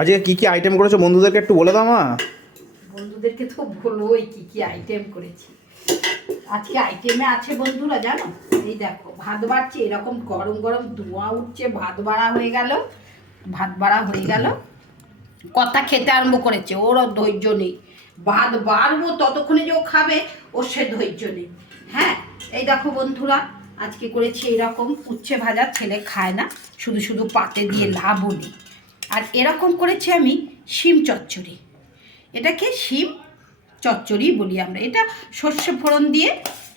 আজকে কি কি আইটেম করেছ? বন্ধুদেরকে একটু বলে দাও মা। বন্ধুদেরকে তো বলবোই কি কি আইটেম করেছি। আজকে আইটেমে আছে বন্ধুরা, জানো? এই দেখো, ভাত বাড়ছে, এরকম গরম গরম ধোঁয়া উঠছে, ভাত বাড়া হয়ে গেল, ভাত বাড়া হয়ে গেল। কথা খেতে আরম্ভ করেছে, ওরও ধৈর্য নেই। ভাত বাড়বো ততক্ষণে যে ও খাবে ওর সে ধৈর্য নেই। হ্যাঁ এই দেখো বন্ধুরা, আজকে করেছি এরকম, উচ্ছে ভাজা, ছেলে খায় না, শুধু শুধু পাতে দিয়ে লাভও নেই। আর এরকম করেছি আমি শিম চচ্চড়ি। এটাকে শিম চচ্চড়ি বলি আমরা। এটা সর্ষে ফোড়ন দিয়ে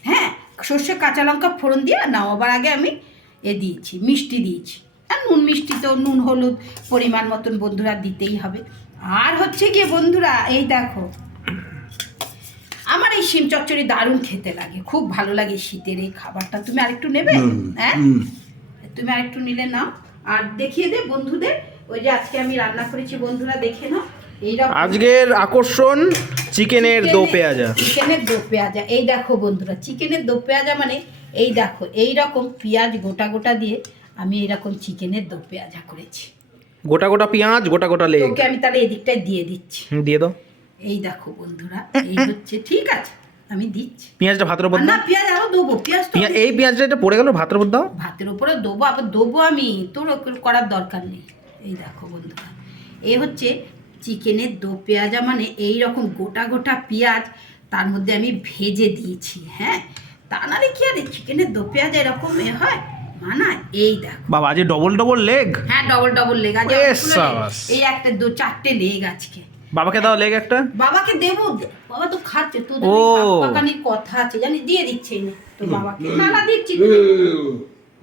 হ্যাঁ সর্ষে কাঁচা লঙ্কা ফোড়ন দিয়ে নামাবার আগে আমি এ দিয়েছি মিষ্টি দিয়েছি। আর নুন মিষ্টি তো নুন হলুদ পরিমাণ মতন বন্ধুরা দিতেই হবে। আর হচ্ছে গিয়ে বন্ধুরা এই দেখো আমার এই শিম চচ্চড়ি দারুণ খেতে লাগে। খুব ভালো লাগে শীতের এই খাবারটা। তুমি আরেকটু নেবে? হ্যাঁ? তুমি আরেকটু নিলে নাও। আর দেখিয়ে দে বন্ধুদের ওই যে আজকে আমি রান্না করেছি বন্ধুরা দেখে নাও। আজকের আকর্ষণ চিকেনের দো পেঁয়াজা। চিকেনের দো পেঁয়াজা। এই দেখো বন্ধুরা চিকেনের দো পেঁয়াজা মানে এই দেখো এই রকম পেঁয়াজ গোটা গোটা দিয়ে আমি এরকম চিকেনের দো পেঁয়াজা করেছি। গোটা গোটা পেঁয়াজ গোটা গোটা লেগ। তোকে আমি তাহলে এদিকটায় দিয়ে দিচ্ছি। দিয়ে দাও। এই দেখো বন্ধুরা এই হচ্ছে ঠিক আছে আমি দিচ্ছি। পেঁয়াজটা ভাতের উপর না পেঁয়াজ আরও দেবো পেঁয়াজ এই পেঁয়াজটা এটা পড়ে গেল ভাতের উপর দাও। ভাতের উপরে দেবো আবার দেবো আমি তোর ওকে করার দরকার নেই। এই দেখো বন্ধুরা এই হচ্ছে চিকেনের দো পেঁয়াজা মানে এই রকম গোটা গোটা পেঁয়াজ তার মধ্যে আমি ভেজে দিয়েছি হ্যাঁ? তা নাহলে কি আরে চিকেনের দো পেঁয়াজ এরকম এ হয়? মানায় এই দেখো। বাবা আজ ডবল ডবল লেগ হ্যাঁ ডবল ডবল লেগ এ। সাবাস। এই একটা দু চারটে লেগ আজকে। বাবাকে দাও লেগ একটা। বাবাকে দেবো বাবা তো খাচ্ছে তো ও। পাকানির কথা আছে জানি দিয়ে দিচ্ছে নে তোর বাবাকে। দিচ্ছি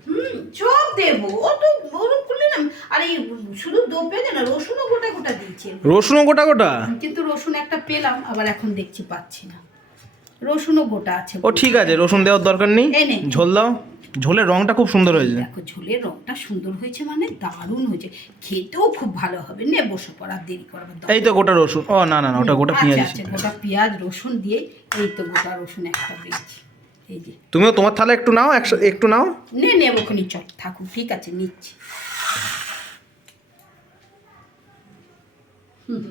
হুম সব দেবো ও তো ওরকম না আর এই শুধু দোপে না রসুনও গোটা গোটা দিয়েছে। রসুনও গোটা গোটা? কিন্তু রসুন একটা পেলাম আবার এখন দেখছি পাচ্ছি না। রসুনও গোটা আছে ও ঠিক আছে রসুন দেওয়ার দরকার নেই। ঝোল দাও। ঝোলের রংটা খুব সুন্দর হয়েছে। দেখো ঝোলের রংটা সুন্দর হয়েছে মানে দারুণ হয়েছে। খেতেও খুব ভালো হবে নে বসে পড়া দেরি করবে এই তো গোটা রসুন। ও না না না ওটা গোটা আচ্ছা, পেঁয়াজ আচ্ছা, গোটা পেঁয়াজ রসুন দিয়ে এই তো গোটা রসুন একটা দিয়েছি এই যে। তুমিও তোমার থালা একটু নাও একটু নাও। নে নেব চল থাকুক ঠিক আছে নিচ্ছি।